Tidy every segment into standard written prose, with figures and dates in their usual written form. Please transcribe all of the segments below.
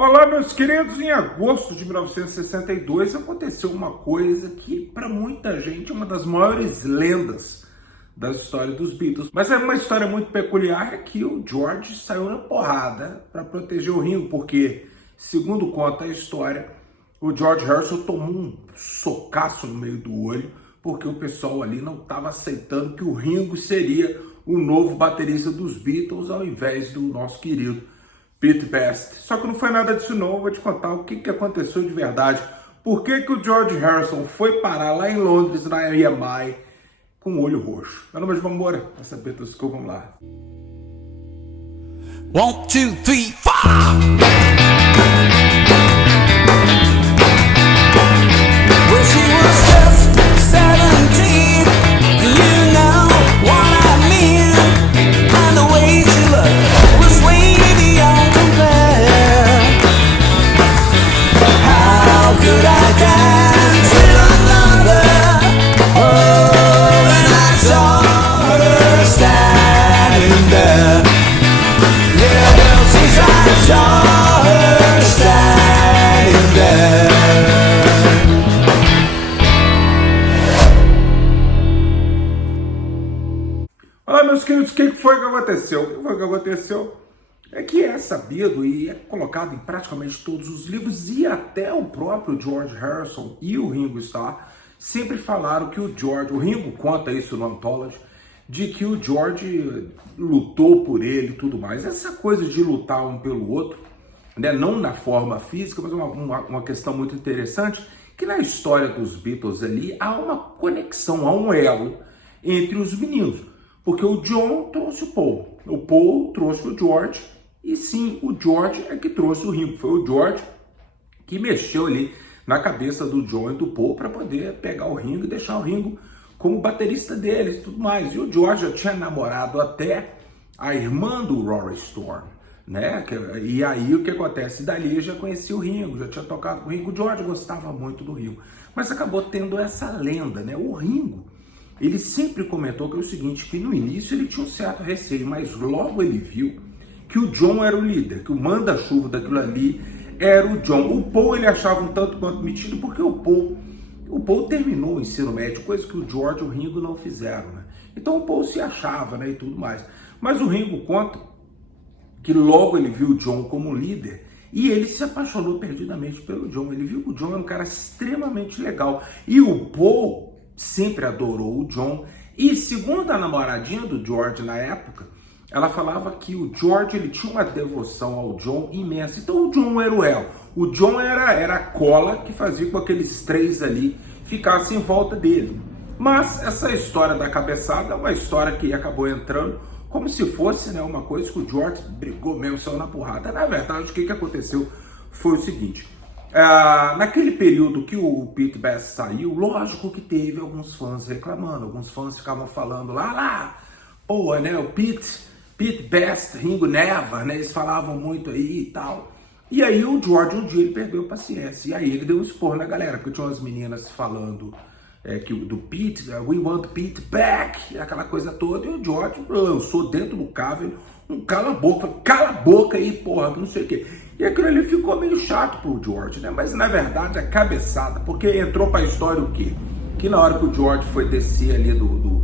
Olá, meus queridos. Em agosto de 1962 aconteceu uma coisa que para muita gente é uma das maiores lendas da história dos Beatles. Mas é uma história muito peculiar, é que o George saiu na porrada para proteger o Ringo, porque, segundo conta a história, o George Harrison tomou um socaço no meio do olho, porque o pessoal ali não estava aceitando que o Ringo seria o novo baterista dos Beatles ao invés do nosso querido Pete Best. Só que não foi nada disso não, eu vou te contar o que aconteceu de verdade. Por que o George Harrison foi parar lá em Londres, na EMI, com o olho roxo? Meu nome é João Moura, pra saber tudo isso, vamos lá. 1, 2, 3, 4. Well, she was just 17, and you know what I mean. And the way she looked was way beyond compare. How could I dance with another? Oh, and I saw her standing there. Yeah, girl, since I saw her standing there. Olá, meus queridos, o que foi que aconteceu? O que foi que aconteceu é que é sabido e é colocado em praticamente todos os livros, e até o próprio George Harrison e o Ringo Starr sempre falaram que o Ringo conta isso no Anthology, de que o George lutou por ele e tudo mais. Essa coisa de lutar um pelo outro, né, não na forma física, mas uma questão muito interessante, que na história dos Beatles ali há uma conexão, há um elo entre os meninos. Porque o John trouxe o Paul trouxe o George, e sim, o George é que trouxe o Ringo. Foi o George que mexeu ali na cabeça do John e do Paul para poder pegar o Ringo e deixar o Ringo como baterista deles e tudo mais. E o George já tinha namorado até a irmã do Rory Storm, né? E aí o que acontece? Dali eu já conhecia o Ringo, já tinha tocado com o Ringo. O George gostava muito do Ringo, mas acabou tendo essa lenda, né? O Ringo, ele sempre comentou que é o seguinte, que no início ele tinha um certo receio, mas logo ele viu que o John era o líder, que o manda-chuva daquilo ali era o John. O Paul ele achava um tanto quanto metido, porque o Paul terminou o ensino médio, coisa que o George e o Ringo não fizeram, né? Então o Paul se achava, né, e tudo mais. Mas o Ringo conta que logo ele viu o John como líder e ele se apaixonou perdidamente pelo John. Ele viu que o John era um cara extremamente legal. E o Paul sempre adorou o John, e segundo a namoradinha do George na época, ela falava que o George ele tinha uma devoção ao John imensa. Então o John era o elo, o John era a cola que fazia com que aqueles três ali ficassem em volta dele. Mas essa história da cabeçada é uma história que acabou entrando como se fosse, né, uma coisa que o George brigou mesmo, saiu na porrada. Na verdade, o que aconteceu foi o seguinte: naquele período que o Pete Best saiu, lógico que teve alguns fãs reclamando, alguns fãs ficavam falando pô, né, o Pete Best, Ringo Never, né, eles falavam muito aí e tal. E aí o George um dia ele perdeu a paciência, e aí ele deu um esporro na galera, porque tinha umas meninas falando que do Pete, we want Pete back, aquela coisa toda, e o George lançou dentro do Cavern um cala a boca aí, porra, não sei o que. E aquilo ali ficou meio chato pro George, né? Mas na verdade a cabeçada, porque entrou pra história o quê? Que na hora que o George foi descer ali do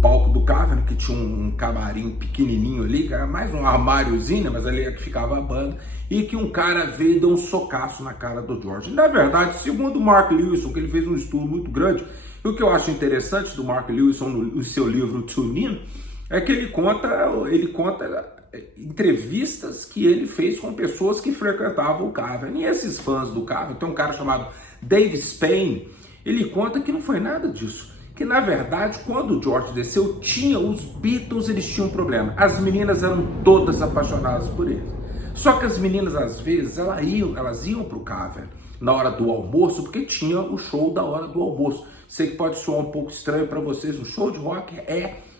palco do Cavern, que tinha um camarim pequenininho ali, que era mais um armáriozinho, mas ali é que ficava a banda, e que um cara veio e deu um socaço na cara do George. Na verdade, segundo o Mark Lewisohn, que ele fez um estudo muito grande, e o que eu acho interessante do Mark Lewisohn no seu livro Tune In, é que ele conta entrevistas que ele fez com pessoas que frequentavam o Cavern. E esses fãs do Cavern, tem um cara chamado Dave Spain, ele conta que não foi nada disso. Que na verdade, quando o George desceu, os Beatles, eles tinham um problema. As meninas eram todas apaixonadas por eles. Só que as meninas, às vezes, elas iam pro Cavern na hora do almoço, porque tinha o show da hora do almoço. Sei que pode soar um pouco estranho para vocês, o show de rock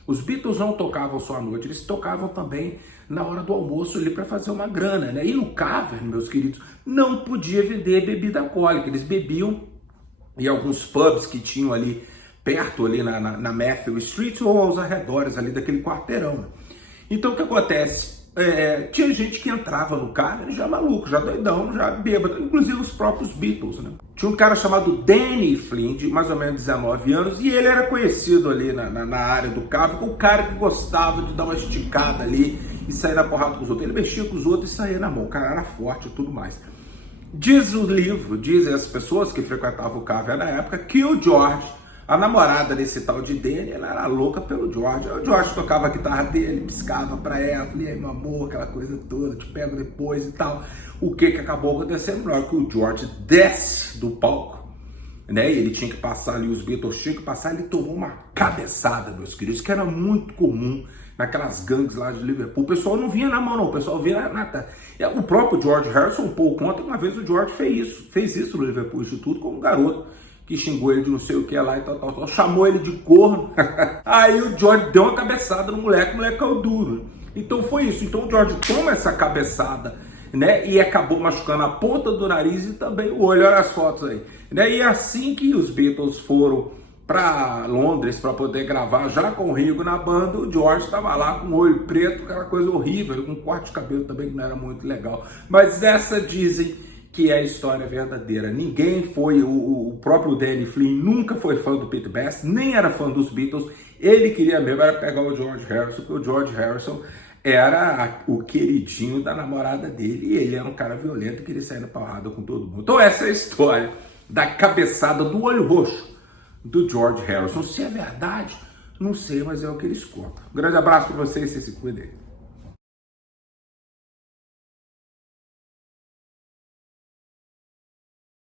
os Beatles não tocavam só à noite, eles tocavam também na hora do almoço ali para fazer uma grana, né? E no Cavern, meus queridos, não podia vender bebida alcoólica, eles bebiam em alguns pubs que tinham ali perto, ali na Matthew Street ou aos arredores ali daquele quarteirão, né? Então o que acontece? tinha gente que entrava no carro, ele já maluco, já doidão, já bêbado, inclusive os próprios Beatles, né? Tinha um cara chamado Danny Flynn, de mais ou menos 19 anos, e ele era conhecido ali na área do carro como o cara que gostava de dar uma esticada ali e sair na porrada com os outros. Ele mexia com os outros e saía na mão, o cara era forte e tudo mais. Diz o livro, dizem as pessoas que frequentavam o carro na época, que o George, a namorada desse tal de Danny, ela era louca pelo George. O George tocava a guitarra dele, piscava pra ela, falei, aí, meu amor, aquela coisa toda, te pego depois e tal. O que acabou acontecendo? Na hora que o George desce do palco, né, e ele tinha que passar ali, os Beatles tinham que passar, ele tomou uma cabeçada, meus queridos, que era muito comum naquelas gangues lá de Liverpool. O pessoal não vinha na mão, não, o pessoal vinha na... O próprio George Harrison, Paul conta, uma vez o George fez isso no Liverpool Instituto com um garoto que xingou ele de não sei o que lá e tal, chamou ele de corno. Aí o George deu uma cabeçada no moleque, o moleque caiu duro. Então foi isso. Então o George toma essa cabeçada, né, e acabou machucando a ponta do nariz e também o olho. Olha as fotos aí, né? E assim que os Beatles foram para Londres para poder gravar já com o Ringo na banda, o George estava lá com o olho preto, aquela coisa horrível, com um corte de cabelo também que não era muito legal. Mas essa dizem que é a história verdadeira. Ninguém foi, o próprio Danny Flynn nunca foi fã do Pete Best, nem era fã dos Beatles. Ele queria mesmo era pegar o George Harrison, porque o George Harrison era o queridinho da namorada dele, e ele era um cara violento que queria sair na porrada com todo mundo. Então essa é a história da cabeçada do olho roxo do George Harrison. Se é verdade, não sei, mas é o que eles contam. Um grande abraço para vocês, vocês se cuidem.